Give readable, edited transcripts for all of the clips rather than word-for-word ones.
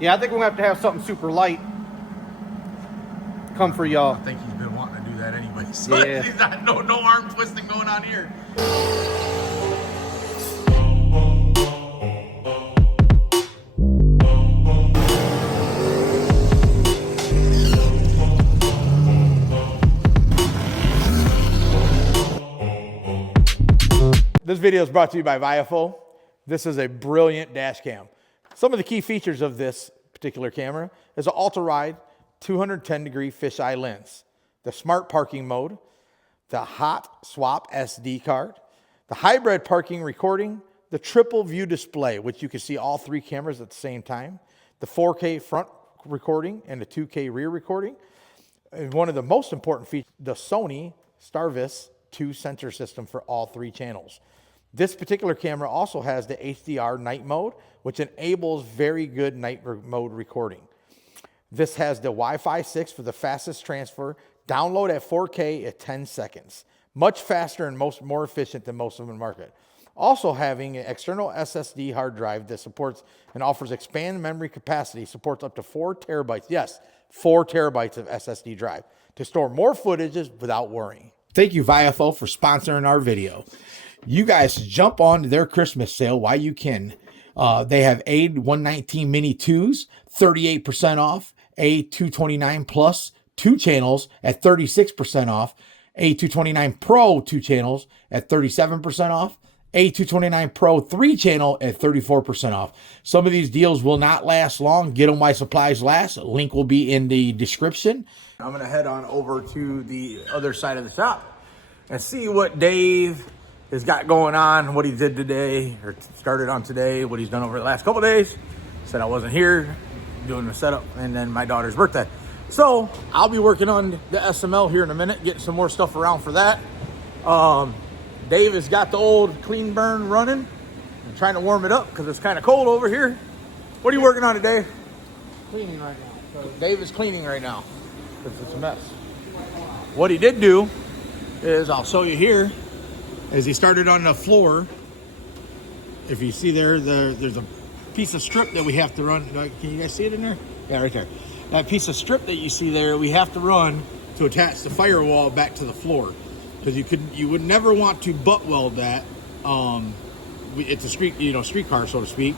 Yeah, I think we're gonna have to have something super light come for y'all. I think he's been wanting to do that anyway. So Yeah. he's not, no arm twisting going on here. This video is brought to you by Firewall. This is a brilliant dash cam. Some of the key features of this particular camera is an ultra-wide 210-degree fisheye lens, the smart parking mode, the hot swap SD card, the hybrid parking recording, the triple view display, which you can see all three cameras at the same time, the 4K front recording and the 2K rear recording. And one of the most important features, the Sony Starvis 2 sensor system for all three channels. This particular camera also has the HDR night mode, which enables very good night mode recording. This has the Wi-Fi 6 for the fastest transfer, download at 4K at 10 seconds. Much faster and more efficient than most of them in the market. Also having an external SSD hard drive that supports and offers expanded memory capacity, supports up to 4 terabytes. Yes, 4 terabytes of SSD drive to store more footages without worrying. Thank you, Firewall, for sponsoring our video. You guys jump on their Christmas sale while you can. They have A119 Mini 2s, 38% off. A229 Plus 2 channels at 36% off. A229 Pro 2 channels at 37% off. A229 Pro 3 channel at 34% off. Some of these deals will not last long. Get them while supplies last. Link will be in the description. I'm going to head on over to the other side of the shop and see what Dave has got going on, what he did today, or started on today, what he's done over the last couple days. Said I wasn't here doing the setup, and then my daughter's birthday. So I'll be working on the SML here in a minute, getting some more stuff around for that. Dave has got the old clean burn running. I'm trying to warm it up because it's kind of cold over here. What are you working on today? Cleaning right now. So Dave is cleaning right now because it's a mess. What he did do is, I'll show you here, is he started on the floor. If you see there's a piece of strip that we have to run. Can you guys see it in there? Yeah, right there. That piece of strip that you see there, we have to run to attach the firewall back to the floor, because you would never want to butt weld that. It's a streetcar, so to speak.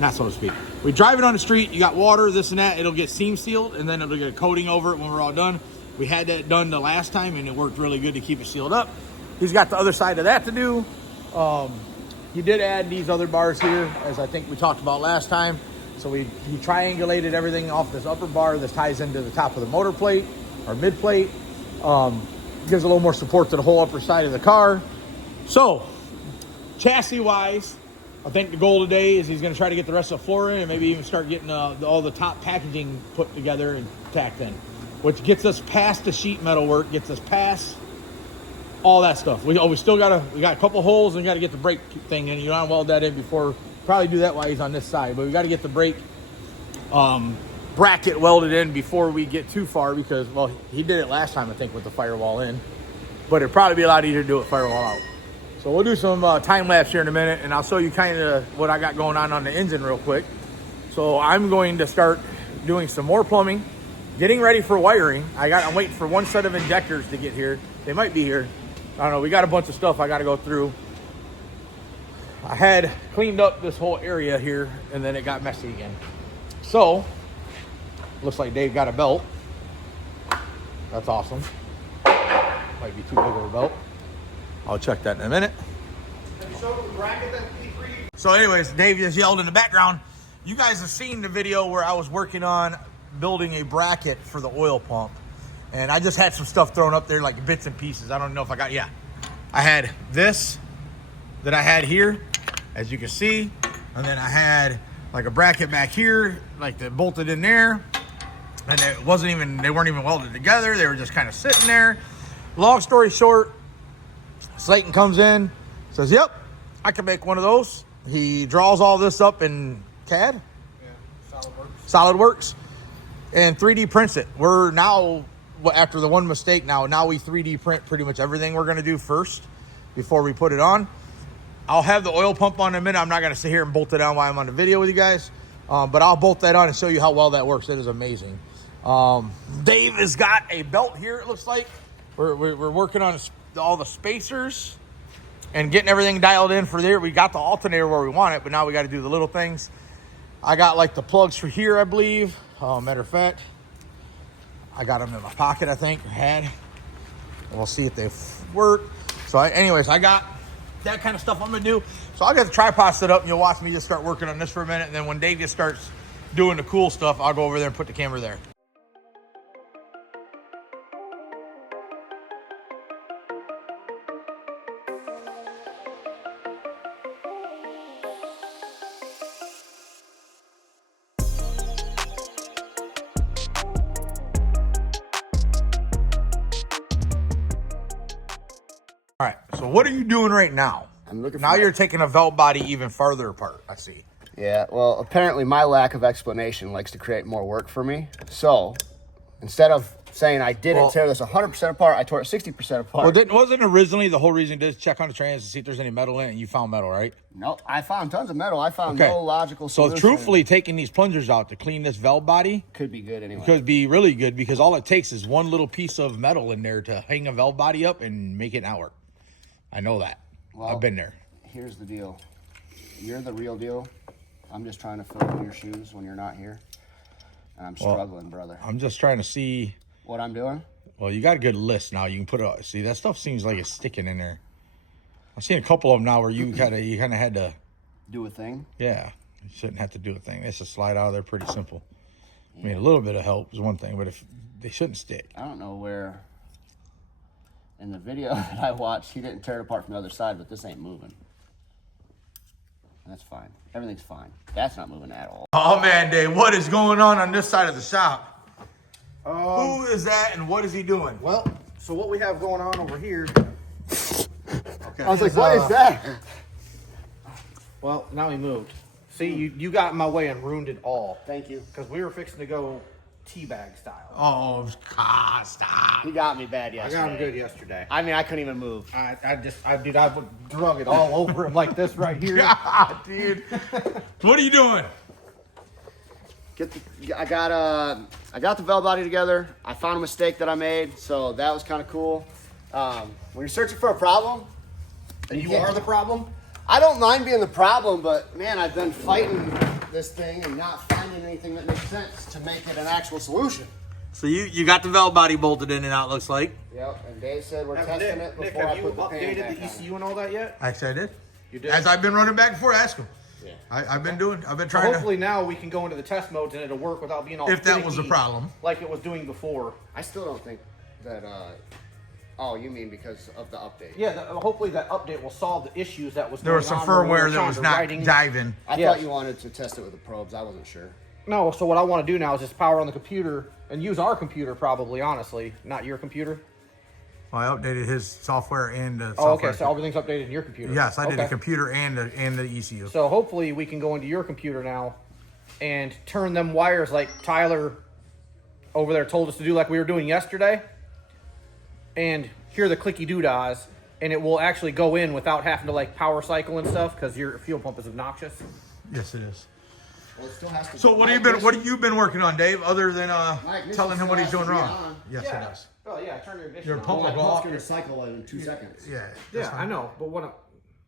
Not so to speak. We drive it on the street. You got water, this and that. It'll get seam sealed, and then it'll get a coating over it when we're all done. We had that done the last time, and it worked really good to keep it sealed up. He's got the other side of that to do. He did add these other bars here, as I think we talked about last time. So he triangulated everything off this upper bar. This ties into the top of the motor plate, or mid plate. Gives a little more support to the whole upper side of the car. So, chassis-wise, I think the goal today is he's going to try to get the rest of the floor in, and maybe even start getting all the top packaging put together and tacked in, which gets us past the sheet metal work, gets us past all that stuff. We got a couple holes, and got to get the brake thing in. You don't weld that in before. Probably do that while he's on this side, but we got to get the brake bracket welded in before we get too far, because, well, he did it last time, I think, with the firewall in, but it'd probably be a lot easier to do it firewall out. So we'll do some time lapse here in a minute, and I'll show you kind of what I got going on the engine real quick. So I'm going to start doing some more plumbing, getting ready for wiring. I'm waiting for one set of injectors to get here. They might be here. I don't know. We got a bunch of stuff I got to go through. I had cleaned up this whole area here, and then it got messy again. So looks like Dave got a belt. That's awesome. Might be too big of a belt. I'll check that in a minute. So anyways, Dave just yelled in the background. You guys have seen the video where I was working on building a bracket for the oil pump. And I just had some stuff thrown up there, like bits and pieces. I don't know if I had this that I had here, as you can see. And then I had like a bracket back here, like that bolted in there. And they weren't even welded together. They were just kind of sitting there. Long story short, Slayton comes in, says, yep, I can make one of those. He draws all this up in CAD? Yeah, SolidWorks. And 3D prints it. We're now, after the one mistake, now we 3D print pretty much everything we're going to do first before we put it on. I'll have the oil pump on in a minute. I'm not going to sit here and bolt it down while I'm on the video with you guys. But I'll bolt that on and show you how well that works. It is amazing. Dave has got a belt here, it looks like. We're working on all the spacers and getting everything dialed in for there. We got the alternator where we want it, but now we got to do the little things. I got like the plugs for here, I believe. Matter of fact, I got them in my pocket, I think, or had. We'll see if they work. So anyways, I got that kind of stuff I'm gonna do. So I'll get the tripod set up and you'll watch me just start working on this for a minute. And then when Dave just starts doing the cool stuff, I'll go over there and put the camera there. All right, so what are you doing right now? I'm looking for now you're taking a velt body even farther apart, I see. Yeah, well, apparently my lack of explanation likes to create more work for me. So instead of saying I didn't tear this 100% apart, I tore it 60% apart. Well, wasn't originally the whole reason to check on the trans to see if there's any metal in it, and you found metal, right? No, I found tons of metal. I found no logical solution. So truthfully, taking these plungers out to clean this velt body could be good anyway. Could be really good because all it takes is one little piece of metal in there to hang a velt body up and make it not work. I know that. Well, I've been there. Here's the deal. You're the real deal. I'm just trying to fill in your shoes when you're not here. And I'm struggling, brother. I'm just trying to see what I'm doing. Well, you got a good list now. You can put it. See, that stuff seems like it's sticking in there. I've seen a couple of them now where you kind of had to do a thing. Yeah, you shouldn't have to do a thing. It's just slide out of there pretty simple. Yeah. I mean, a little bit of help is one thing, but if they shouldn't stick. I don't know where. In the video that I watched, he didn't tear it apart from the other side, but this ain't moving. That's fine. Everything's fine. That's not moving at all. Oh man, Dave, what is going on this side of the shop? Who is that and what is he doing? Well, so what we have going on over here. Okay. I was like, what is that? Well, now he moved. See, you got in my way and ruined it all. Thank you. Because we were fixing to go teabag style. Oh, God, stop. He got me bad yesterday. I got him good yesterday. I mean, I couldn't even move. I drug it all over him like this right here. God, dude. What are you doing? I got the valve body together. I found a mistake that I made, so that was kind of cool. When you're searching for a problem, and you are the problem? I don't mind being the problem, but man, I've been fighting this thing and not finding anything that makes sense to make it an actual solution. So you got the valve body bolted in and out, looks like. Yep, and Dave said we're testing it before I put the pan back on. Have you updated the ECU and all that yet? Actually, I did. You did? As I've been running back and forth, ask him. Yeah. I've been trying to. Hopefully now we can go into the test modes and it'll work without being all if that was a problem. Like it was doing before. I still don't think that, oh, you mean because of the update? Yeah, hopefully that update will solve the issues that was there was some firmware that was not diving. I thought you wanted to test it with the probes. I wasn't sure. No, so what I want to do now is just power on the computer and use our computer probably, honestly, not your computer. Well, I updated his software and the software. Oh, okay, so everything's updated in your computer. Yes, I did the computer and the ECU. So hopefully we can go into your computer now and turn them wires like Tyler over there told us to do like we were doing yesterday and hear the clicky doodahs, and it will actually go in without having to like power cycle and stuff because your fuel pump is obnoxious. Yes, it is. Well, it still has to. So what have you been working on, Dave? Other than telling him what he's doing wrong? Yes, it does. Oh yeah, turn your ignition. Your pump will go off. Going to cycle in 2 seconds. Yeah, I know, but what?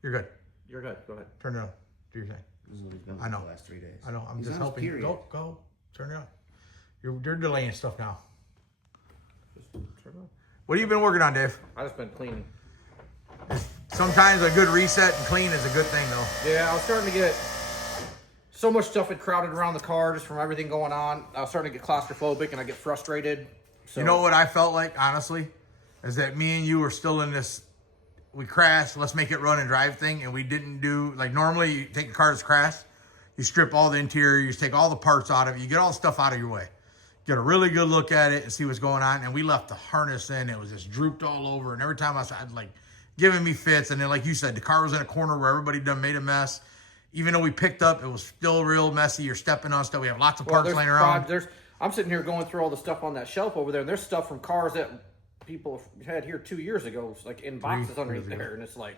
You're good. You're good. Go ahead. Turn it on. Do your thing. This is what he's been I know. The last 3 days. I know. I'm just helping you. Go. Turn it on. You're delaying stuff now. Just turn it on. What have you been working on, Dave? I just been cleaning. Sometimes a good reset and clean is a good thing, though. Yeah, I was starting to get so much stuff had crowded around the car just from everything going on. I was starting to get claustrophobic and I get frustrated. So. You know what I felt like, honestly? Is that me and you were still in this, we crashed, let's make it run and drive thing, and we didn't do, like normally you take a car that's crashed, you strip all the interior, you take all the parts out of it, you get all the stuff out of your way. Get a really good look at it and see what's going on, and we left the harness in, it was just drooped all over, and every time I started like giving me fits, and then like you said, the car was in a corner where everybody done made a mess. Even though we picked up, it was still real messy. You're stepping on stuff. We have lots of parts laying around. I'm sitting here going through all the stuff on that shelf over there, and there's stuff from cars that people had here 2 years ago, like in boxes underneath there, and it's like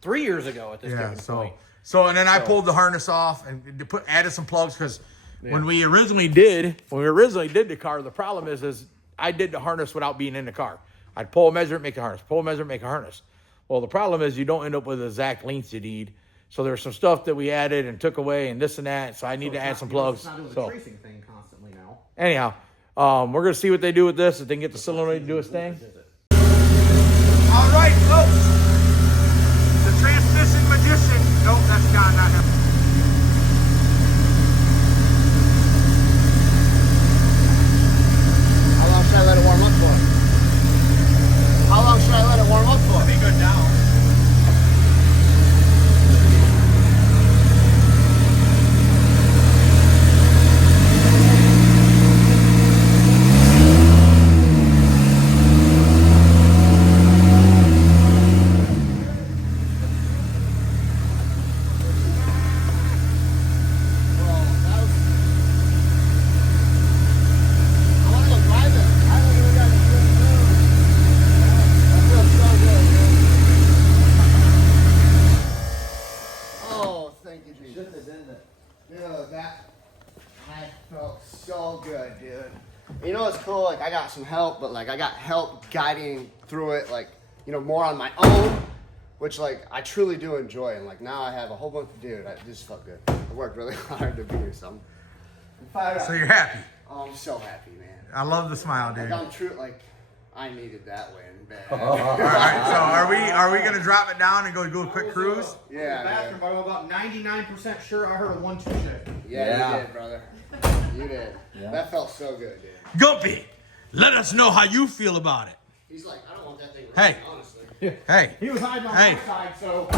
3 years ago at this point. So, and then I pulled the harness off and added some plugs because when we originally did the car, the problem is I did the harness without being in the car. I'd pull a measure, make a harness, pull a measure, make a harness. Well, the problem is you don't end up with the exact lengths you need. So there's some stuff that we added and took away and this and that. So I need to add some plugs. It's not doing the So tracing thing constantly now. anyhow, we're going to see what they do with this. If they can get the solenoid to do its thing. All right, folks. The transmission magician. Nope, that's John, not him. How long should I let it warm up for? How long should I let it warm up for? Be good now. You know what's cool? Like I got some help, but like I got help guiding through it, like, you know, more on my own, which like I truly do enjoy. And like now I have a whole bunch of dude. It just felt good. I worked really hard to be here. So I'm fired up. So you're happy. Oh, I'm so happy, man. I love the smile, dude. Like I'm true. Like I needed that win bad. All right, so are we gonna drop it down and go a quick cruise? Yeah, Bathroom, but I'm about 99% sure I heard a 1-2 shift. yeah, you did, brother. You did. That felt so good, dude. Gumpy, let us know how you feel about it. He's like, I don't want that thing Hey. running, honestly. Hey, He was hiding on Hey. my side, so.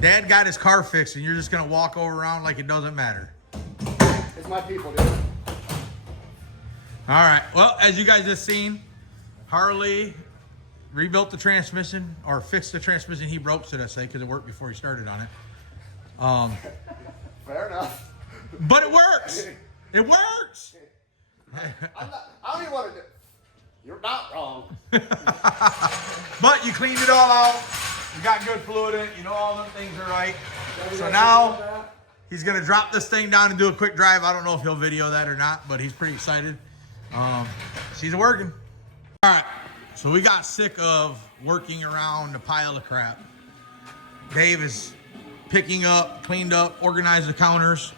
Dad got his car fixed, and you're just gonna walk over around like it doesn't matter. It's my people, dude. All right. Well, as you guys have seen, Harley rebuilt the transmission or fixed the transmission he broke, should I say, because it worked before he started on it. Fair enough. But it works. It works. I don't even want to do. You're not wrong. But you cleaned it all out. You got good fluid in it. You know all them things are right. So now he's gonna drop this thing down and do a quick drive. I don't know if he'll video that or not, but he's pretty excited. She's working. All right. So we got sick of working around a pile of crap. Dave is picking up, cleaned up, organized the counters.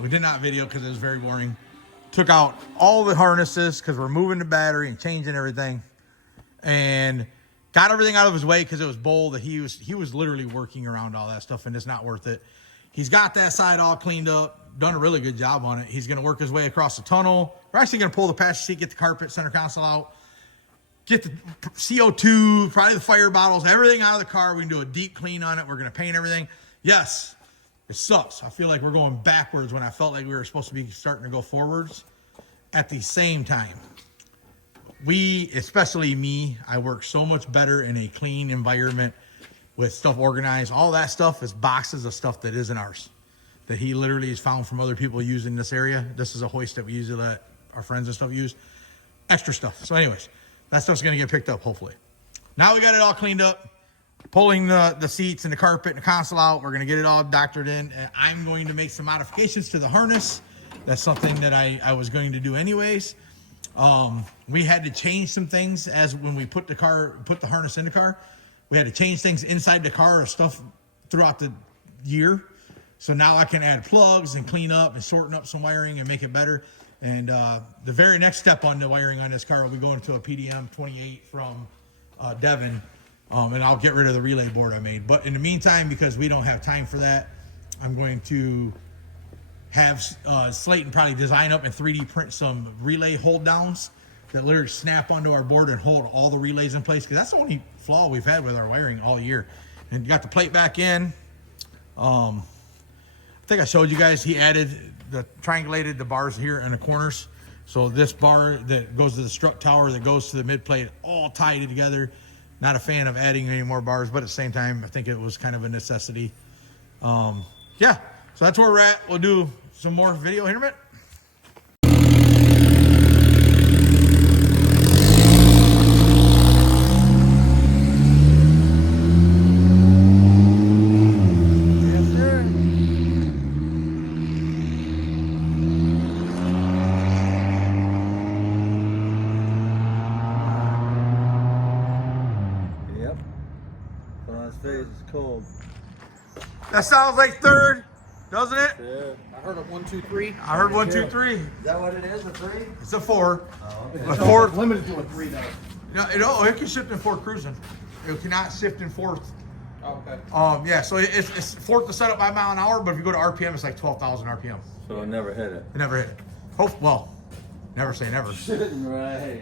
We did not video because it was very boring. Took out all the harnesses because we're moving the battery and changing everything, and got everything out of his way because it was bold that he was literally working around all that stuff, and it's not worth it. He's got that side all cleaned up, done a really good job on it. He's going to work his way across the tunnel. We're actually going to pull the passenger seat, get the carpet, center console out, get the CO2, probably the fire bottles, everything out of the car. We can do a deep clean on it. We're going to paint everything. Yes, it sucks. I feel like we're going backwards when I felt like we were supposed to be starting to go forwards. At the same time, especially me, I work so much better in a clean environment with stuff organized. All that stuff is boxes of stuff that isn't ours, that he literally has found from other people using this area. This is a hoist that we usually let our friends and stuff use. Extra stuff. So anyways, that stuff's going to get picked up, hopefully. Now we got it all cleaned up. Pulling the seats and the carpet and the console out. We're going to get it all doctored in. And I'm going to make some modifications to the harness. That's something that I was going to do anyways. We had to change some things as when we put the harness in the car. We had to change things inside the car of stuff throughout the year. So now I can add plugs and clean up and shorten up some wiring and make it better. And the very next step on the wiring on this car will be going to a PDM 28 from Devon. And I'll get rid of the relay board I made. But in the meantime, because we don't have time for that, I'm going to have Slayton probably design up and 3D print some relay hold downs that literally snap onto our board and hold all the relays in place. Because that's the only flaw we've had with our wiring all year. And got the plate back in. I think I showed you guys, he added triangulated the bars here in the corners. So this bar that goes to the strut tower that goes to the mid plate, all tied together. Not a fan of adding any more bars, but at the same time, I think it was kind of a necessity. Yeah, so that's where we're at. We'll do some more video here in a minute. That sounds like third, doesn't it? I heard a 1, 2, 3. I heard 1, 2, 3. Is that what it is, a 3? It's a 4. Oh, okay. A 4. Limited to a 3 though. No, it can shift in 4th cruising. It cannot shift in 4th. Oh, okay. Yeah, so it's 4th to set up by mile an hour, but if you go to RPM, it's like 12,000 RPM. So it never hit it. It never hit it. Well, never say never. Right.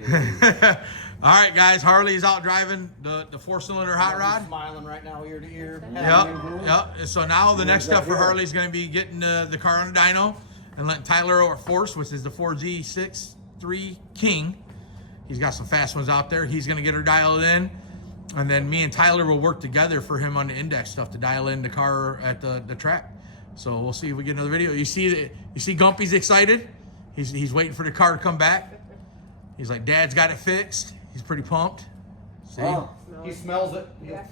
All right, guys, Harley's out driving the 4-cylinder hot rod. Smiling right now, ear to ear. Yep. And so now the next step for Harley is going to be getting the car on the dyno and letting Tyler over at Force, which is the 4G63 King. He's got some fast ones out there. He's going to get her dialed in. And then me and Tyler will work together for him on the index stuff to dial in the car at the track. So we'll see if we get another video. You see Gumpy's excited. He's waiting for the car to come back. He's like, Dad's got it fixed. He's pretty pumped. See? Oh. He smells it. Yeah.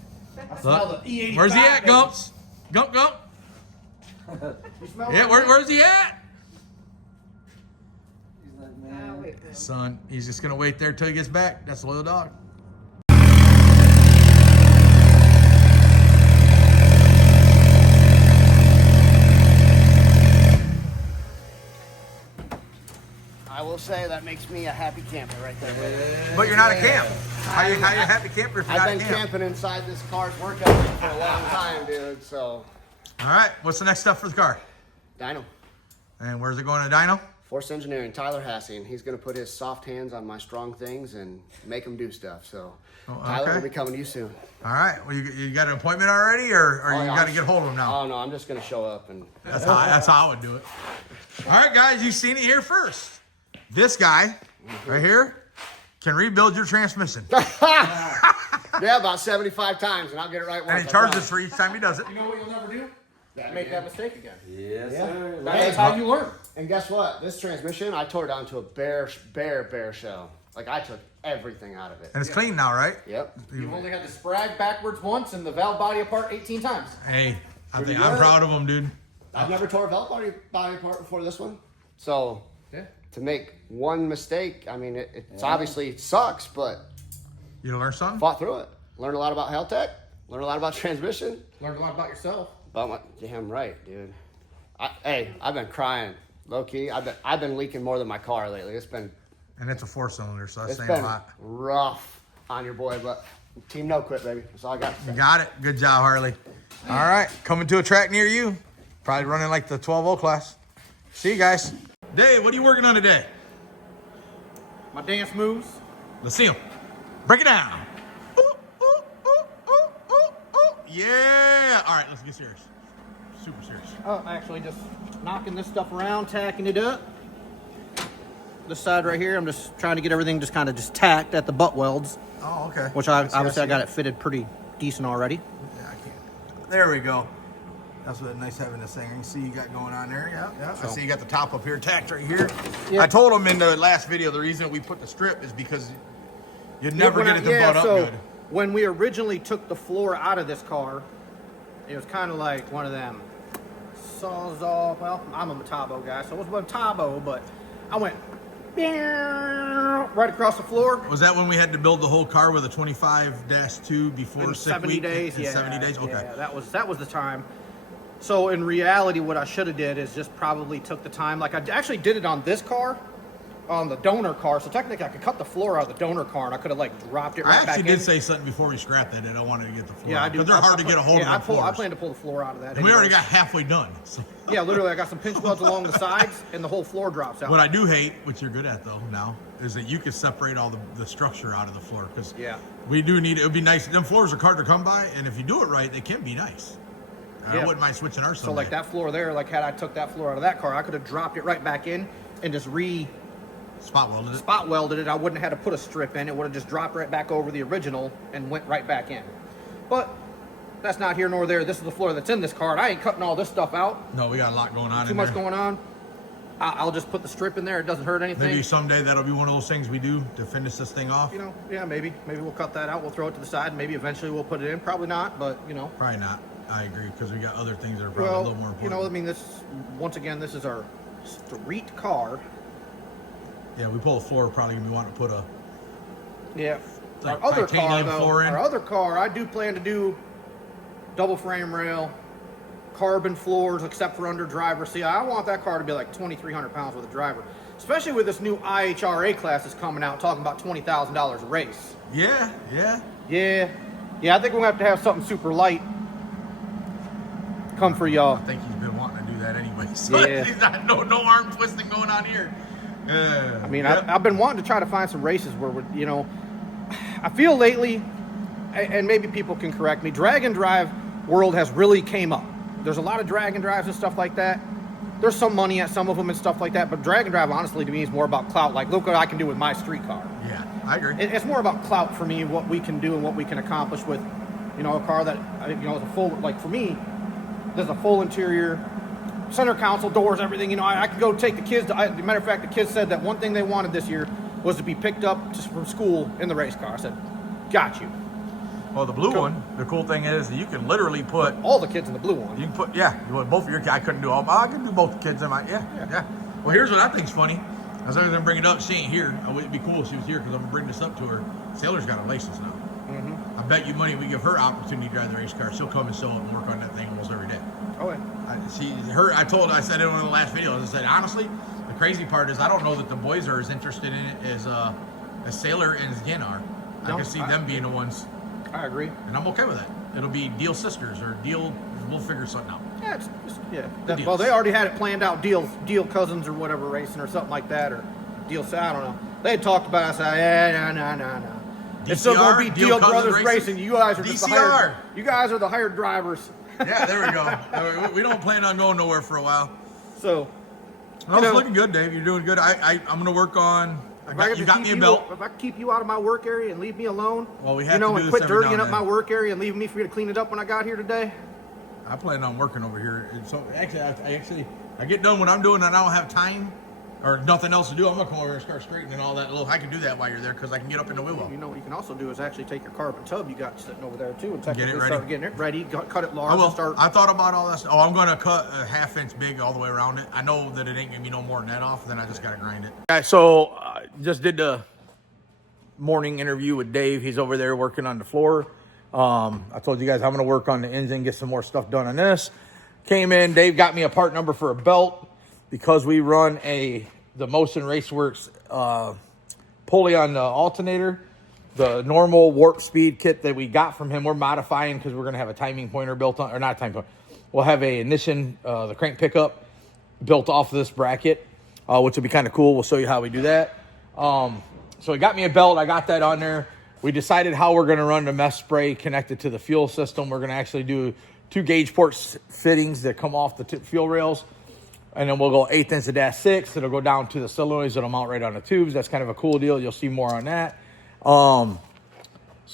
I smell Look. the E85. Where's he at, baby. Gumps? Gump. You smell Yeah, it? where's he at? He's like, Oh, man. wait, Son, he's just gonna wait there till he gets back. That's a loyal dog. I will say that makes me a happy camper right there. But you're not a camp. How you happy camper if you're I've not been a camp? camping inside this car's work ethic for a long time, dude. So, All right, what's the next step for the car? dyno. And where's it going to dyno? Force Engineering, Tyler Hassey, and he's going to put his soft hands on my strong things and make them do stuff. So, Tyler will be coming to you soon. All right, well, you got an appointment already, or Oh, you yeah, got to get hold of him now? Oh, no, I'm just going to show up. And That's how I would do it. All right, guys, you've seen it here first. This guy right here can rebuild your transmission. yeah, about 75 times, and I'll get it right once. And he I charges promise. for each time he does it. You know what you'll never do? Make that mistake again. Yes, Yeah. sir. That's how you learn. And guess what? This transmission, I tore down to a bare shell. Like, I took everything out of it. And it's clean now, right? Yep. You've only had the sprag backwards once and the valve body apart 18 times. Hey, I'm Pretty proud good. of him, dude. I've never tore a belt body apart before this one. So, Yeah. to make one mistake, I mean, it's obviously it sucks, but You learn something? fought through it. Learned a lot about Heltec. Learned a lot about transmission. Learned a lot about yourself. About my damn right, dude. I've been crying, low key. I've been leaking more than my car lately. It's been And it's a 4-cylinder, so that's it's saying a been lot. rough on your boy, but team no quit, baby. That's all I got to You say. got it. Good job, Harley. All right, coming to a track near you. Probably running like the 12-0 class. See you guys. Dave, what are you working on today? My dance moves. Let's see them. Break it down. Ooh, ooh, ooh, ooh, ooh, ooh. Yeah. All right, let's get serious. Super serious. Oh, actually just knocking this stuff around, tacking it up. This side right here, I'm just trying to get everything just kind of just tacked at the butt welds, Oh, okay. which obviously I got it fitted pretty decent already. Yeah, I can't. There we go. That's what nice having this thing. I can see you got going on there. Yeah. I see you got the top up here, tacked right here. Yeah. I told him in the last video the reason we put the strip is because you'd never get it to butt up good. When we originally took the floor out of this car, it was kind of like one of them Sawzall. Well, I'm a Metabo guy, so it was a Metabo, but I went right across the floor. Was that when we had to build the whole car with a 25-2 before In sick 70 week? days, In yeah. 70 days? Okay. Yeah, that was the time. So in reality, what I should have did is just probably took the time. Like I actually did it on this car, on the donor car. So technically, I could cut the floor out of the donor car, and I could have like dropped it I right back actually in. did say something before we scrapped that I wanted to get the floor. Yeah, I out, do. But they're hard to I get a hold yeah, of. I plan to pull the floor out of that. And we already anyways. got halfway done. So. Yeah, literally, I got some pinch welds along the sides, and the whole floor drops out. What I do hate, which you're good at though now, is that you can separate all the structure out of the floor because Yeah. we do need it. Would be nice. Them floors are hard to come by, and if you do it right, they can be nice. I Yeah. wouldn't mind switching ours. So like that floor there, like had I took that floor out of that car, I could have dropped it right back in and just spot welded it. spot welded it. I wouldn't have had to put a strip in. It would have just dropped right back over the original and went right back in. But that's not here nor there. This is the floor that's in this car, and I ain't cutting all this stuff out. No, we got a lot going on. Too much going on. I'll just put the strip in there. It doesn't hurt anything. Maybe someday that'll be one of those things we do to finish this thing off. You know, yeah, maybe we'll cut that out. We'll throw it to the side. Maybe eventually we'll put it in. Probably not, but you know. Probably not. I agree because we got other things that are probably a Well, little more important. you know, I mean, once again, this is our street car. Yeah, we pull the floor. Probably gonna be wanting to put a. Yeah. Like Our other car, titanium though, floor in? our other car, I do plan to do double frame rail, carbon floors except for under driver. See, I want that car to be like 2,300 pounds with a driver, especially with this new IHRA class that's coming out, talking about $20,000 a race. Yeah, yeah. Yeah. I think we're gonna have to have something super light come for y'all. I think he's been wanting to do that anyway. So Yeah. he's not, no arm twisting going on here. I mean, yep. I've been wanting to try to find some races where we're, you know, I feel lately, and maybe people can correct me, drag and drive world has really came up. There's a lot of drag and drives and stuff like that. There's some money at some of them and stuff like that, but drag and drive, honestly, to me, is more about clout. Like, look what I can do with my street car. Yeah, I agree. It's more about clout for me, what we can do and what we can accomplish with, you know, a car that, you know, is a full, like for me, there's a full interior, center console, doors, everything. You know, I could go take the kids to, as a matter of fact, the kids said that one thing they wanted this year was to be picked up just from school in the race car. I said, got you. Well, the blue one, the cool thing is that you can literally put, All the kids in the blue one. you can put, yeah, you want both of your kids. I couldn't do all, I can do both the kids in my, yeah. Well, here's what I think's funny. I was going to bring it up. She ain't here. Oh, it'd be cool if she was here because I'm going to bring this up to her. Sailor's got a license now. I bet you money we give her opportunity to drive the race car. She'll come and sew it and work on that thing almost every day. Oh, yeah. I said in one of the last videos, I said, honestly, the crazy part is I don't know that the boys are as interested in it as Sailor and as Gin are. I No, can see them being the ones, I agree. and I'm okay with that. It'll be Diehl sisters or Diehl, we'll figure something out. Yeah, it's just, yeah. The Well, deals. they already had it planned out, Diehl cousins or whatever racing or something like that, or Diehl, I don't know. They had talked about it. I said, no. It's still going to be Diehl Diehl Brothers Cousins Racing. You guys are just the DCR. hired. You guys are the hired drivers. Yeah, there we go. We don't plan on going nowhere for a while. So, No, it's looking good, Dave. You're doing good. I'm going to work on. You got me a belt. If I keep you out of my work area and leave me alone, Well, we have you know, to do and this quit every dirtying now up and my then. work area and leaving me for you to clean it up when I got here today. I plan on working over here. And so I get done what I'm doing and I don't have time or nothing else to do. I'm gonna come over and start straightening all that little. I can do that while you're there because I can get up in the wheel. You know what you can also do is actually take your carbon tub you got sitting over there too and technically ready. start getting it ready, cut it large I will. and start. I thought about all this. Oh, I'm gonna cut a 1/2 inch big all the way around it. I know that it ain't gonna be no more than that off. Then I just gotta grind it. Guys, so just did the morning interview with Dave. He's over there working on the floor. I told you guys I'm going to work on the engine, get some more stuff done on this. Came in, Dave got me a part number for a belt because we run the Motion Raceworks pulley on the alternator. The normal warp speed kit that we got from him, we're modifying because we're going to have a timing pointer built on, or not a timing pointer. We'll have a ignition, the crank pickup built off of this bracket, which will be kind of cool. We'll show you how we do that. So he got me a belt. I got that on there. We decided how we're going to run the mesh spray connected to the fuel system. We're going to actually do 2 gauge port fittings that come off the fuel rails. And then we'll go 1/8 inch of -6. It'll go down to the solenoids. It'll mount right on the tubes. That's kind of a cool deal. You'll see more on that. So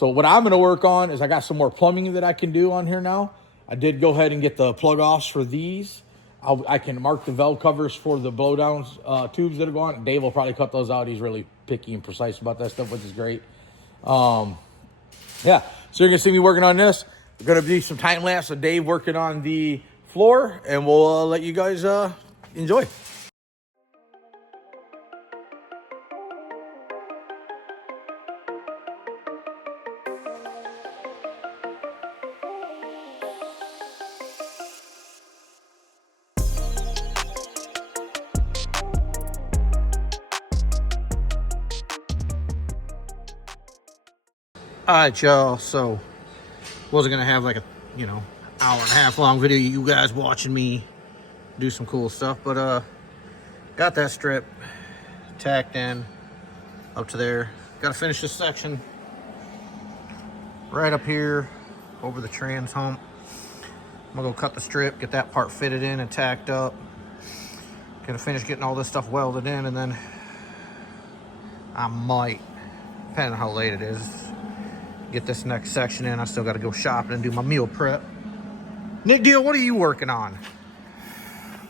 what I'm going to work on is I got some more plumbing that I can do on here now. I did go ahead and get the plug offs for these. I can mark the valve covers for the blowdowns tubes that are going. Dave will probably cut those out. He's really picky and precise about that stuff, which is great. Yeah, so you're going to see me working on this. There's going to be some time lapse of Dave working on the floor, and we'll let you guys enjoy. All right, y'all. So, wasn't gonna have like a, hour and a half long video. You guys watching me do some cool stuff, but got that strip tacked in up to there. Got to finish this section right up here over the trans hump. I'm gonna go cut the strip, get that part fitted in and tacked up. Gonna finish getting all this stuff welded in, and then I might, depending on how late it is, get this next section in. I still got to go shopping and do my meal prep. Nick Diehl, what are you working on?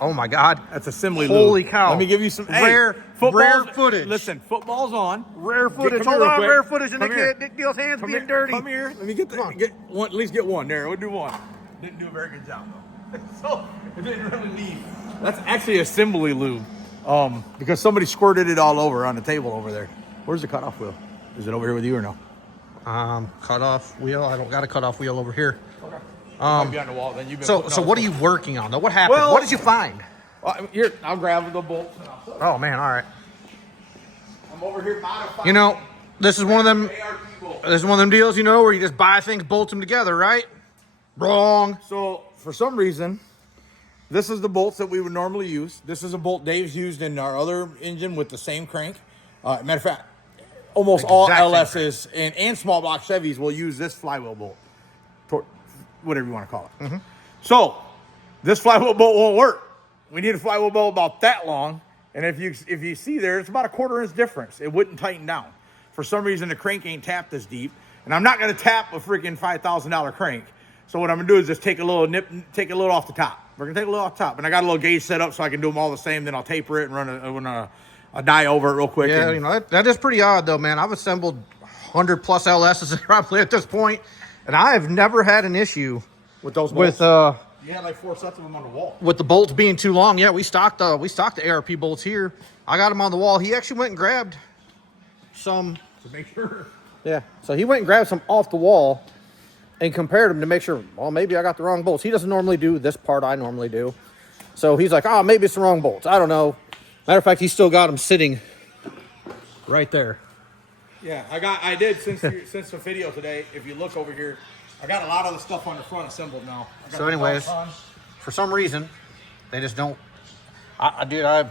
Oh my God. That's assembly Holy lube. cow. Let me give you some rare footage. Listen, football's on. Rare footage. come Hold here real on, quick. rare footage. And Come here. Nick Diehl's hands Come being here. dirty. Come here. Let me get Come on. get one. At least get one. There, we'll do one. Didn't do a very good job though. So it didn't really need. That's actually assembly lube. Because somebody squirted it all over on the table over there. Where's the cutoff wheel? Is it over here with you or no? Cut off wheel. I don't got a cut off wheel over here. Might be on the wall. Then you've been So putting all what are the you working on though? What happened? Well- What did you find? Here, I'll grab the bolts. And Oh man, all right. I'm over here modifying. You know, this is one of them. ARP bolt. This is one of them deals, you know, where you just buy things, bolt them together, right? Wrong. So for some reason, this is the bolts that we would normally use. This is a bolt Dave's used in our other engine with the same crank. Matter of fact, almost all Exact same LSs and small block Chevys will use this flywheel bolt, whatever you want to call it. Mm-hmm. So this flywheel bolt won't work. We need a flywheel bolt about that long, and if you see there, it's about a 1/4 inch difference. It wouldn't tighten down. For some reason, the crank ain't tapped this deep, and I'm not going to tap a freaking $5,000 crank. So what I'm going to do is just take a little off the top. We're going to take a little off the top, and I got a little gauge set up so I can do them all the same. Then I'll taper it and run a die over it real quick. Yeah, and, you know, that is pretty odd though, man. I've assembled 100 plus LSs probably at this point, and I have never had an issue with those with bolts. You had like 4 sets of them on the wall. with the bolts being too long. Yeah, we stocked the ARP bolts here. I got them on the wall. He actually went and grabbed some. To make sure. Yeah, so he went and grabbed some off the wall and compared them to make sure, well, maybe I got the wrong bolts. He doesn't normally do this part I normally do. So he's like, oh, maybe it's the wrong bolts. I don't know. Matter of fact, he still got them sitting right there. Yeah, I did since the video today. If you look over here, I got a lot of the stuff on the front assembled now. I got So the anyways, bolts on. for some reason, they just don't. I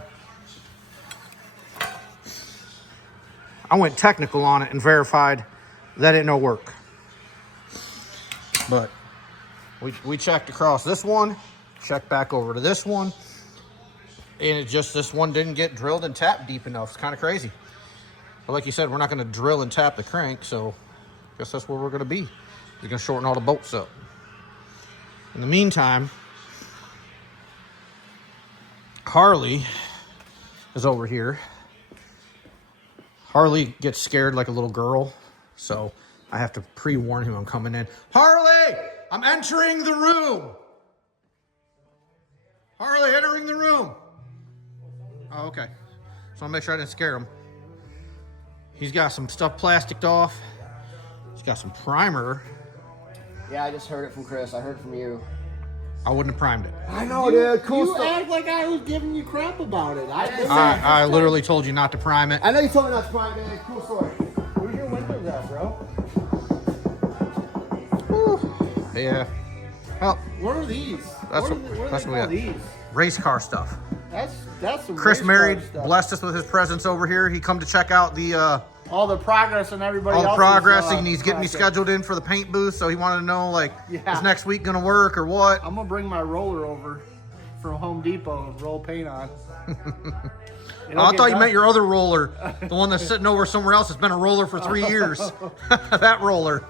went technical on it and verified that it no work. But we checked across this one, checked back over to this one, and it just, this one didn't get drilled and tapped deep enough. It's kind of crazy. But like you said, we're not going to drill and tap the crank, so I guess that's where we're going to be. We're going to shorten all the bolts up. In the meantime, Harley is over here. Harley gets scared like a little girl, so I have to pre-warn him I'm coming in. Harley, I'm entering the room. Harley, entering the room. Oh, okay. So I'll make sure I didn't scare him. He's got some stuff plasticed off. He's got some primer. Yeah, I just heard it from Chris. I heard it from you. I wouldn't have primed it. I know, dude. Cool You stuff. act like I was giving you crap about it. I literally told you not to prime it. I know you told me not to prime, man. Cool story. Where's your windows at, bro? Yeah. Well, What are these? That's what what- are that's they what we called, got. these? race car stuff. That's some Chris race married, car stuff. blessed us with his presence over here. He come to check out the all the progress and everybody all the else's, progress, and he's getting me project. scheduled in for the paint booth. So he wanted to know, like, Yeah. is next week gonna work or what? I'm gonna bring my roller over from Home Depot and roll paint on. Oh, I thought you meant your other roller, the one that's sitting over somewhere else. It's been a roller for 3 years. That roller.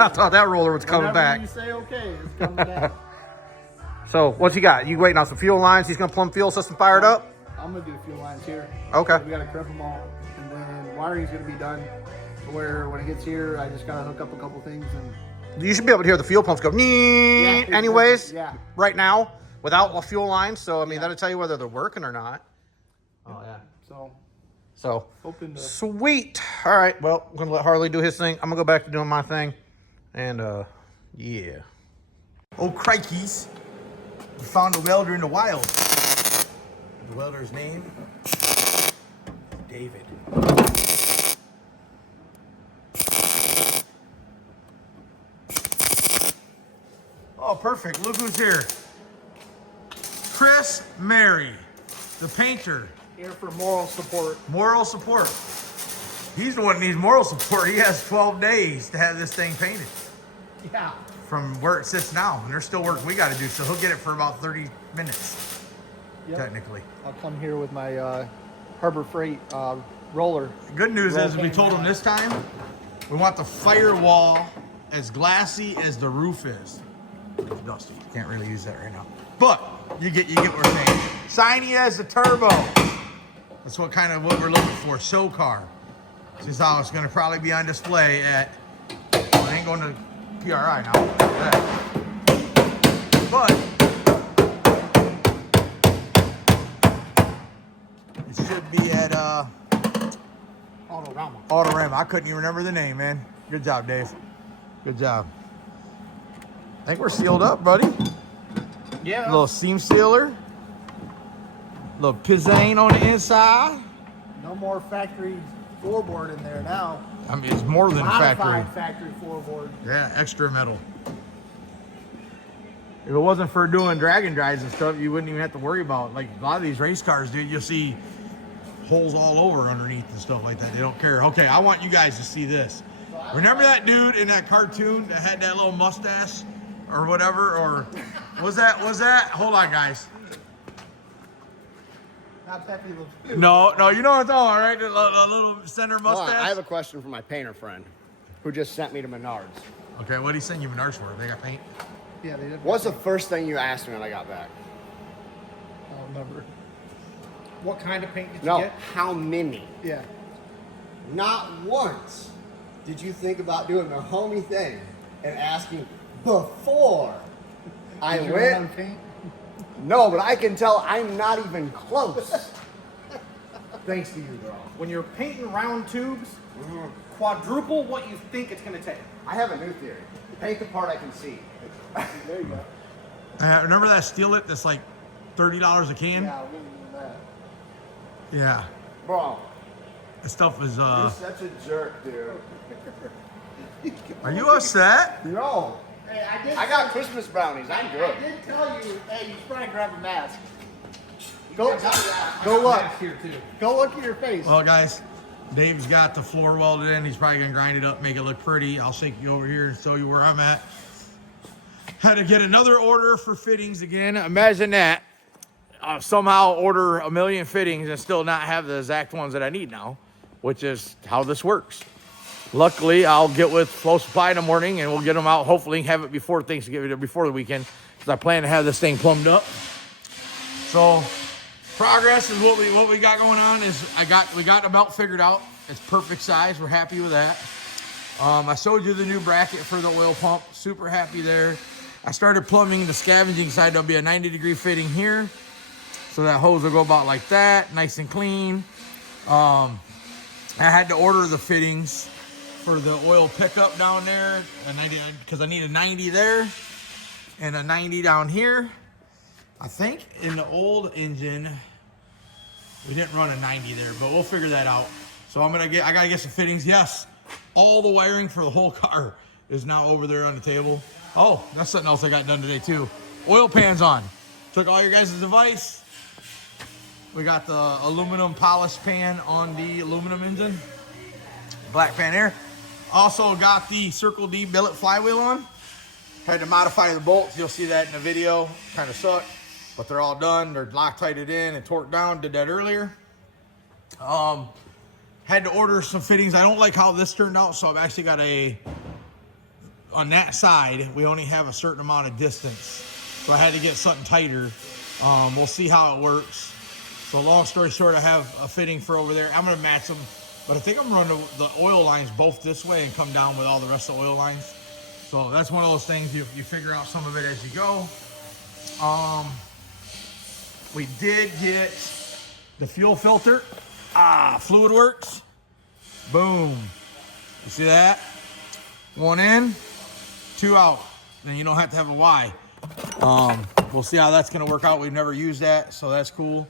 I thought that roller was coming back. You say okay, it's coming back. So what's he got? You waiting on some fuel lines? He's gonna plumb fuel system fired up? I'm gonna do a few lines here. Okay. We gotta crimp them all, and then wiring's gonna be done. Where when it gets here, I just gotta hook up a couple things and. You should be able to hear the fuel pumps go Yeah, anyways yeah. right now without a fuel line. So I mean, that'll tell you whether they're working or not. Oh yeah. So Hoping to. sweet. All right. Well, I'm gonna let Harley do his thing. I'm gonna go back to doing my thing, and yeah. Oh, crikeys. We found a welder in the wild. The welder's name? David. Oh, perfect. Look who's here. Chris Mary, the painter. Here for moral support. Moral support. He's the one that needs moral support. He has 12 days to have this thing painted Yeah. from where it sits now. And there's still work we got to do, so he'll get it for about 30 minutes, Yep. technically. I'll come here with my Harbor Freight roller. The good news is we told him this time, we want the firewall as glassy as the roof is. It's dusty. Can't really use that right now. But you get what we're saying. Shiny as the turbo. That's what we're looking for. Show car. This is how it's going to probably be on display at. Well, I ain't going to PRI now. But it should be at Autorama. I couldn't even remember the name, man. Good job, Dave. Good job. I think we're sealed up, buddy. Yeah. Little seam sealer. Little pizzane on the inside. No more factory floorboard in there now. I mean, it's more than Modified factory. factory floorboard. Yeah, extra metal. If it wasn't for doing drag and drives and stuff, you wouldn't even have to worry about, like, A lot of these race cars, dude, you'll see holes all over underneath and stuff like that. They don't care. Okay, I want you guys to see this. Remember that dude in that cartoon that had that little mustache or whatever? Or was that? Hold on, guys. Not Pepe Le Pew. No, you know what I'm talking about, right? The little center Hold on, mustache. I have a question for my painter friend who just sent me to Menards. Okay, what did he send you Menards for? They got paint? Yeah, they did. What's the first thing you asked me when I got back? I don't remember. What kind of paint did you No, get? how many? Yeah. Not once did you think about doing the homie thing and asking before I Did you run on went. paint? No, but I can tell I'm not even close. Thanks to you, bro. When you're painting round tubes, quadruple what you think it's going to take. I have a new theory. Paint the part I can see. There you go. Remember that steel lip that's like $30 a can? Yeah, we didn't do that. Yeah. Bro, That stuff is, you're such a jerk, dude. are you upset? No. Hey, I got Christmas brownies. I'm good. I did tell you, hey, you should probably grab a mask. Go look. Mask here too. Go look at your face. Well, guys, Dave's got the floor welded in. He's probably gonna grind it up, make it look pretty. I'll shake you over here and show you where I'm at. Had to get another order for fittings again. imagine that. Somehow order 1 million fittings and still not have the exact ones that I need now, which is how this works. Luckily, I'll get with Flow Supply in the morning and we'll get them out. Hopefully, have it before Thanksgiving, before the weekend, because I plan to have this thing plumbed up. So, progress is what we got going on. Is we got the belt figured out. It's perfect size. We're happy with that. I showed you the new bracket for the oil pump. Super happy there. I started plumbing the scavenging side. There'll be a 90-degree fitting here. So that hose will go about like that, nice and clean. I had to order the fittings for the oil pickup down there, because I need a 90 there and a 90 down here. I think in the old engine, we didn't run a 90 there, but we'll figure that out. So I gotta get some fittings. Yes, all the wiring for the whole car is now over there on the table. Oh, that's something else I got done today too. Oil pan's on. Took all your guys' advice. We got the aluminum polish pan on the aluminum engine. Black pan air. Also got the Circle D billet flywheel on. Had to modify the bolts. You'll see that in the video. Kind of sucked, but they're all done. They're Loctited in and torqued down. Did that earlier. Had to order some fittings. I don't like how this turned out, so I've actually got on that side, we only have a certain amount of distance. So I had to get something tighter. We'll see how it works. So long story short, I have a fitting for over there. I'm gonna match them, but I think I'm running the oil lines both this way and come down with all the rest of the oil lines. So that's one of those things, you figure out some of it as you go. We did get the fuel filter. Fluid works. Boom. You see that? 1 in, 2 out. Then you don't have to have a Y. We'll see how that's gonna work out. We've never used that, so that's cool.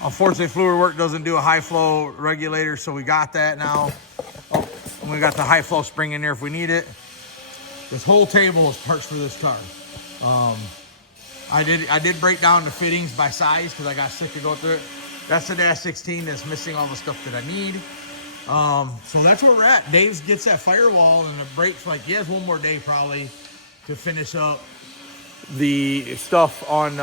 Unfortunately, fluid work doesn't do a high flow regulator, so we got that now. Oh, and we got the high flow spring in there if we need it. This whole table is parts for this car. I did break down the fittings by size because I got sick of going through it. That's the Dash 16 that's missing all the stuff that I need. So that's where we're at. Dave gets that Firewall and the brakes, like he has one more day probably to finish up The stuff on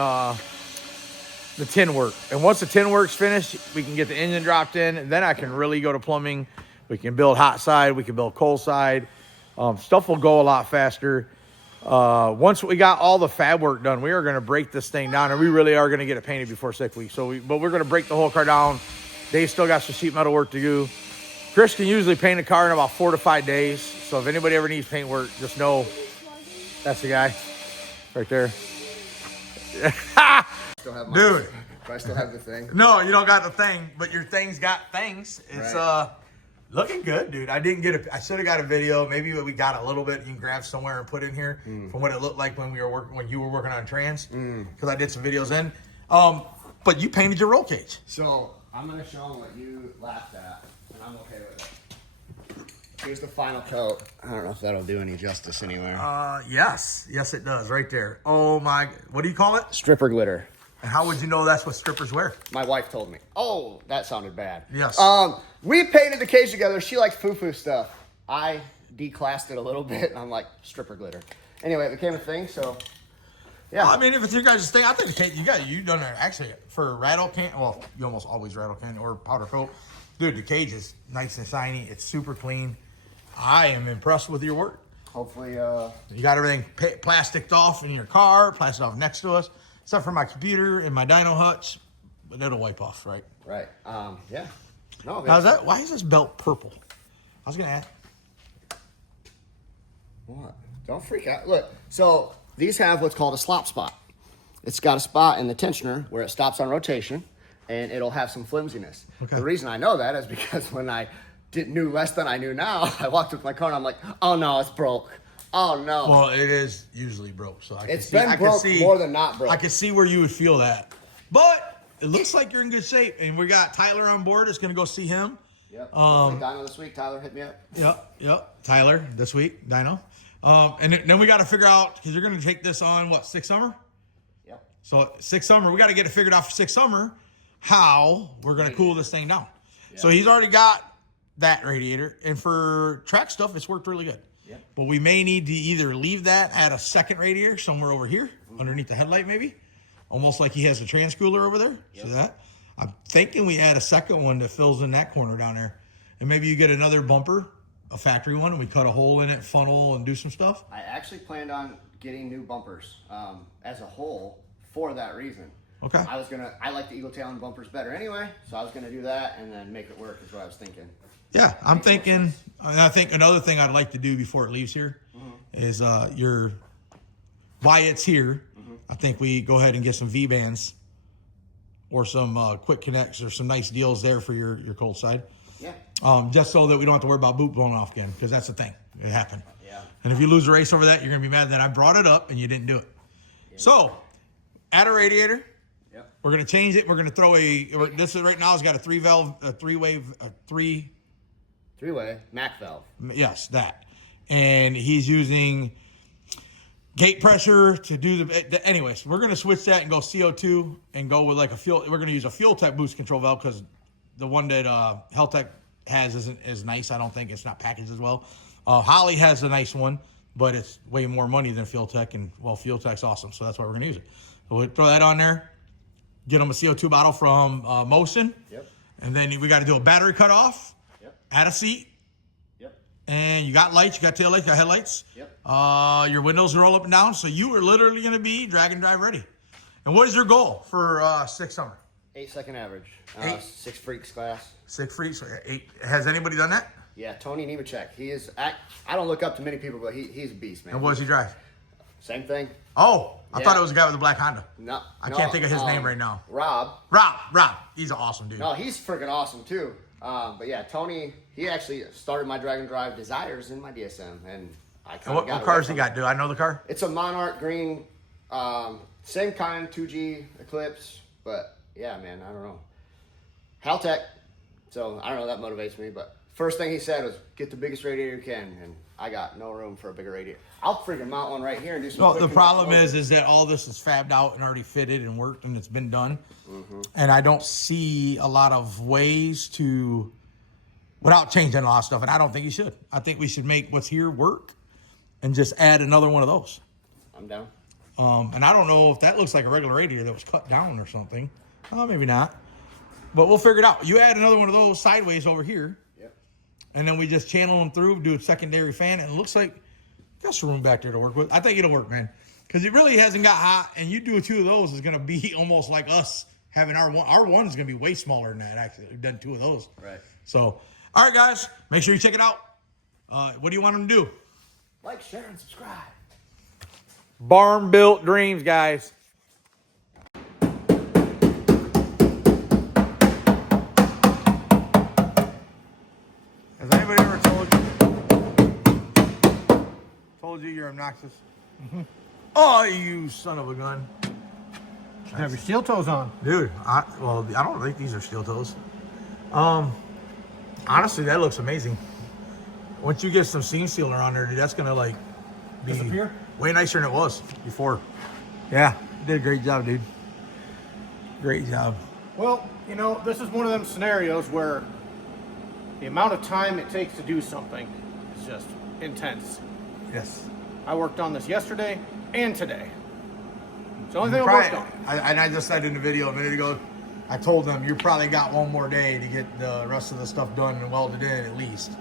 the tin work. And once the tin work's finished, we can get the engine dropped in, and then I can really go to plumbing. We can build hot side, we can build cold side. Stuff will go a lot faster. Once we got all the fab work done, we are going to break this thing down, and we really are going to get it painted before 6 weeks. But we're going to break the whole car down. Dave still got some sheet metal work to do. Chris can usually paint a car in about 4 to 5 days. So if anybody ever needs paint work, just know that's the guy right there. Still have Dude. Do I still have the thing? No, you don't got the thing, but your thing's got things. It's Right. Looking good, dude. I didn't get I should have got a video. Maybe we got a little bit. You can grab somewhere and put in here from what it looked like when you were working on trans. Because I did some videos in. But you painted your roll cage. So I'm gonna show them what you laughed at, and I'm okay with it. Here's the final coat. I don't know if that'll do any justice anywhere. Yes, it does, right there. Oh my! What do you call it? Stripper glitter. And how would you know that's what strippers wear? My wife told me. Oh, that sounded bad. Yes. We painted the cage together. She likes foo-foo stuff. I declassed it a little bit, and I'm like, stripper glitter. Anyway, it became a thing, so yeah. Well, I mean, if it's your guys' thing, I think the cage, you've done it actually for rattle can. Well, you almost always rattle can or powder coat. Dude, the cage is nice and shiny. It's super clean. I am impressed with your work. Hopefully, you got everything plasticed off in your car, plastic off next to us, except for my computer and my dyno hutch, but it'll wipe off, right? right. Yeah. No, How's that? Why is this belt purple? I was gonna ask. What? Don't freak out. Look, so these have what's called a slop spot. It's got a spot in the tensioner where it stops on rotation, and it'll have some flimsiness. Okay. The reason I know that is because when I knew less than I knew now, I walked with my car and I'm like, oh no, it's broke. Oh no. Well, it is usually broke, so It's been broke more than not broke. I can see where you would feel that, but it looks like you're in good shape, and we got Tyler on board. It's gonna go see him. Yep. Dyno this week. Tyler hit me up. Yep. Tyler this week, Dyno. And then we got to figure out, because you're going to take this on, what, 6 summer? Yep. So 6 summer, we got to get it figured out for 6 summer, how we're going to cool this thing down. Yeah. So he's already got that radiator, and for track stuff, it's worked really good. Yep. But we may need to either leave that at a second radiator somewhere over here, underneath the headlight maybe, almost like he has a trans cooler over there. Yep. See that? I'm thinking we add a second one that fills in that corner down there. And maybe you get another bumper, a factory one, and we cut a hole in it, funnel, and do some stuff. I actually planned on getting new bumpers as a whole for that reason. Okay. I like the Eagle Tail and bumpers better anyway, so I was gonna do that and then make it work is what I was thinking. Yeah, I'm thinking, and I think another thing I'd like to do before it leaves here is why it's here, I think we go ahead and get some V-bands or some quick connects or some nice deals there for your cold side. Yeah. Just so that we don't have to worry about boot blowing off again, because that's the thing. It happened. Yeah. And if you lose a race over that, you're going to be mad that I brought it up and you didn't do it. Yeah. So, add a radiator. Yep. We're going to change it. We're going to throw this is right now, it's got a three-way Mac valve. Yes, that. And he's using gate pressure to do anyways, we're going to switch that and go CO2 and go with like a fuel. We're going to use a Fuel Tech boost control valve because the one that Hell Tech has isn't as nice. I don't think it's not packaged as well. Holly has a nice one, but it's way more money than Fuel Tech, and well, Fuel Tech's awesome, so that's why we're going to use it. So we'll throw that on there. Get them a CO2 bottle from Motion. Yep. And then we got to do a battery cutoff. Yep. Add a seat. Yep. And you got lights, you got tail lights, you got headlights. Yep. Your windows roll up and down, so you are literally going to be drag and drive ready. And what is your goal for 6 summer? 8-second average. 6 freaks class. 6 freaks. 8. Has anybody done that? Yeah, Tony Nemechek. He is. I don't look up to many people, but he's a beast, man. And what does he drive? Same thing. Oh, I thought it was a guy with a black Honda. No, I can't think of his name right now. Rob. He's an awesome dude. No, he's freaking awesome too. But yeah, Tony. He actually started my drag and drive desires in my DSM, and I kind of what cars he got? Do I know the car? It's a Monarch green, same kind 2G Eclipse, but yeah, man, I don't know. Haltech. So I don't know. That motivates me, but. First thing he said was, get the biggest radiator you can, and I got no room for a bigger radiator. I'll freaking mount one right here and do some. No, the problem is that all this is fabbed out and already fitted and worked, and it's been done. And I don't see a lot of ways to, without changing a lot of stuff, and I don't think you should. I think we should make what's here work and just add another one of those. I'm down. And I don't know if that looks like a regular radiator that was cut down or something. Maybe not. But we'll figure it out. You add another one of those sideways over here. And then we just channel them through, do a secondary fan, and it looks like got some room back there to work with. I think it'll work, man. Because it really hasn't got hot, and you do 2 of those, is going to be almost like us having our one. Our one is going to be way smaller than that, actually. We've done 2 of those. Right. So, all right, guys, make sure you check it out. What do you want them to do? Like, share, and subscribe. Barn built dreams, guys. As obnoxious? Oh, you son of a gun. Have your steel toes on. Dude, I don't think these are steel toes. Honestly, that looks amazing. Once you get some seam sealer on there, dude, that's gonna like be Disappear? way nicer than it was before. Yeah, did a great job, dude. Great job. Well, you know, this is one of them scenarios where the amount of time it takes to do something is just intense. Yes. I worked on this yesterday and today. It's the only thing I worked on. I just said in the video a minute ago, I told them you probably got one more day to get the rest of the stuff done and welded in at least.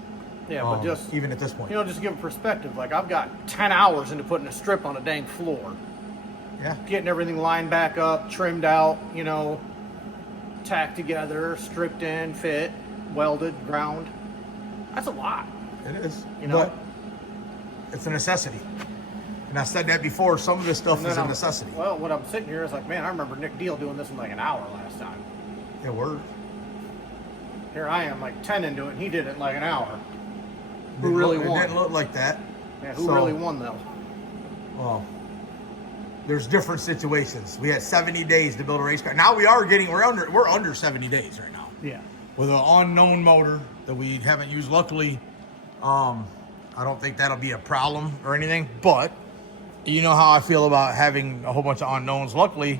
Yeah, but just, even at this point. you know, just to give a perspective, like I've got 10 hours into putting a strip on a dang floor. Yeah. Getting everything lined back up, trimmed out, you know, tacked together, stripped in, fit, welded, ground. That's a lot. It is. You know? But it's a necessity. And I said that before, some of this stuff is a necessity. Well, when I'm sitting here, it's like, man, I remember Nick Diehl doing this in like an hour last time. It worked. Here I am, like 10 into it, and he did it in like an hour. Who really won? It didn't look like that. Yeah, who really won, though? Well, there's different situations. We had 70 days to build a race car. Now we're under 70 days right now. Yeah. With an unknown motor that we haven't used. Luckily, I don't think that'll be a problem or anything. But you know how I feel about having a whole bunch of unknowns. Luckily,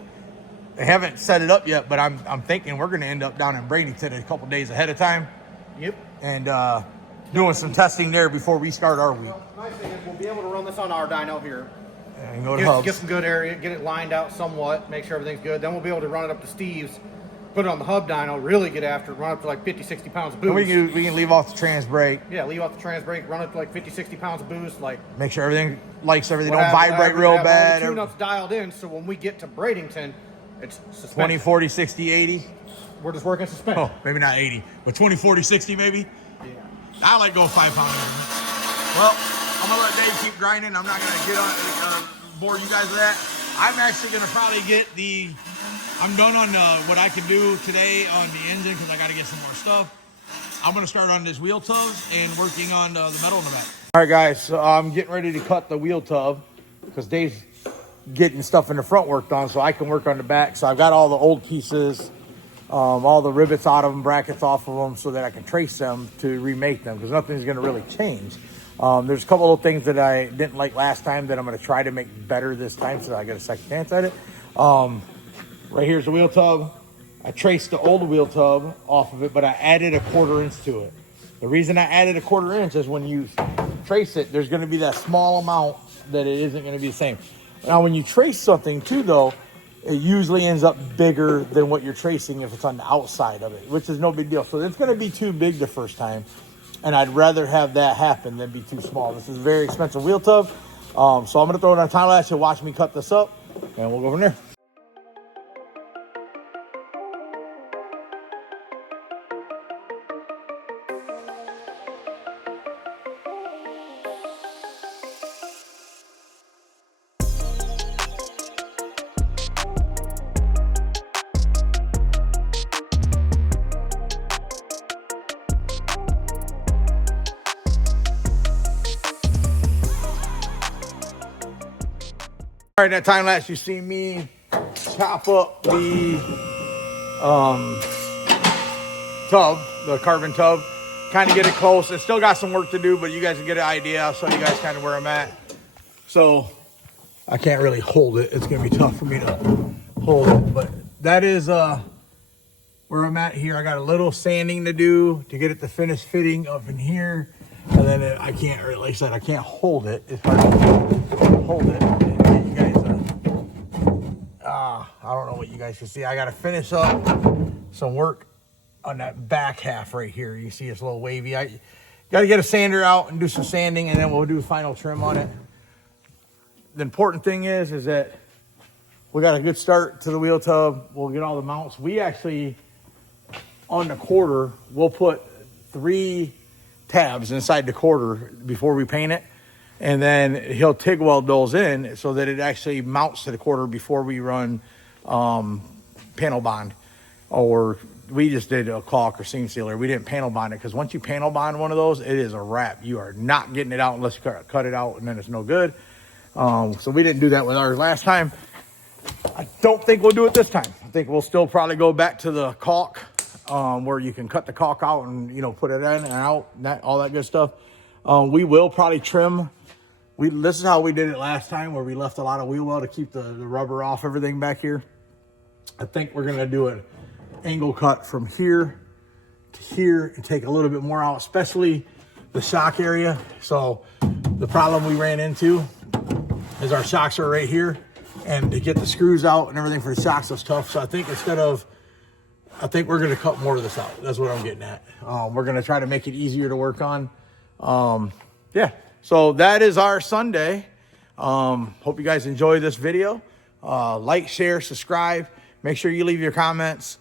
they haven't set it up yet, but I'm thinking we're going to end up down in Bradenton a couple days ahead of time. Yep. And doing some testing there before we start our week. Well, nice thing is we'll be able to run this on our dyno here. And go to Hubs. Get some good area, get it lined out somewhat, make sure everything's good. Then we'll be able to run it up to Steve's, put it on the hub dyno, really get after it, run up to like 50, 60 pounds of boost. And we can leave off the trans brake. Yeah, leave off the trans brake, run it to like 50, 60 pounds of boost. Like Make sure everything likes everything. Don't vibrate real bad. All the tune-ups dialed in, so when we get to Bradenton, it's suspension. 20, 40, 60, 80. We're just working suspension. Oh, maybe not 80, but 20, 40, 60 maybe. Yeah. I like go 5 pound. Well, I'm gonna let Dave keep grinding. I'm not gonna get on bore you guys with that. I'm actually gonna probably I'm done on what I can do today on the engine because I got to get some more stuff. I'm gonna start on this wheel tubs and working on the metal in the back. All right, guys. So I'm getting ready to cut the wheel tub because Dave's getting stuff in the front worked on, so I can work on the back. So I've got all the old pieces. All the rivets out of them, brackets off of them, so that I can trace them to remake them, because nothing's going to really change. There's a couple of things that I didn't like last time that I'm going to try to make better this time, so that I get a second chance at it. Right here's the wheel tub. I traced the old wheel tub off of it, but I added a 1/4 inch to it. The reason I added a 1/4 inch is when you trace it, there's going to be that small amount that it isn't going to be the same. Now, when you trace something too, though, it usually ends up bigger than what you're tracing if it's on the outside of it, which is no big deal. So it's going to be too big the first time, and I'd rather have that happen than be too small. This is a very expensive wheel tub, so I'm going to throw it on time lapse and watch me cut this up, and we'll go from there. All right, that time lapse, you see me chop up the tub, the carbon tub, kind of get it close. It's still got some work to do, but you guys can get an idea. I'll show you guys kind of where I'm at. So I can't really hold it. It's going to be tough for me to hold it, but that is where I'm at here. I got a little sanding to do to get it to finish fitting up in here. And then I can't, like I said, I can't hold it. It's hard to hold it. I don't know what you guys can see. I got to finish up some work on that back half right here. You see it's a little wavy. I got to get a sander out and do some sanding, and then we'll do final trim on it. The important thing is that we got a good start to the wheel tub. We'll get all the mounts. We actually, on the quarter, we'll put 3 tabs inside the quarter before we paint it. And then he'll TIG weld those in so that it actually mounts to the quarter before we run panel bond. Or we just did a caulk or seam sealer. We didn't panel bond it because once you panel bond one of those, it is a wrap. You are not getting it out unless you cut it out, and then it's no good. So we didn't do that with ours last time. I don't think we'll do it this time. I think we'll still probably go back to the caulk, where you can cut the caulk out and, you know, put it in and out, all that good stuff. We will probably trim. This is how we did it last time, where we left a lot of wheel well to keep the rubber off everything back here. I think we're going to do an angle cut from here to here and take a little bit more out, especially the shock area. So the problem we ran into is our shocks are right here, and to get the screws out and everything for the shocks was tough. So I think I think we're going to cut more of this out. That's what I'm getting at. We're going to try to make it easier to work on. Yeah. So that is our Sunday. Hope you guys enjoy this video. Like, share, subscribe. Make sure you leave your comments.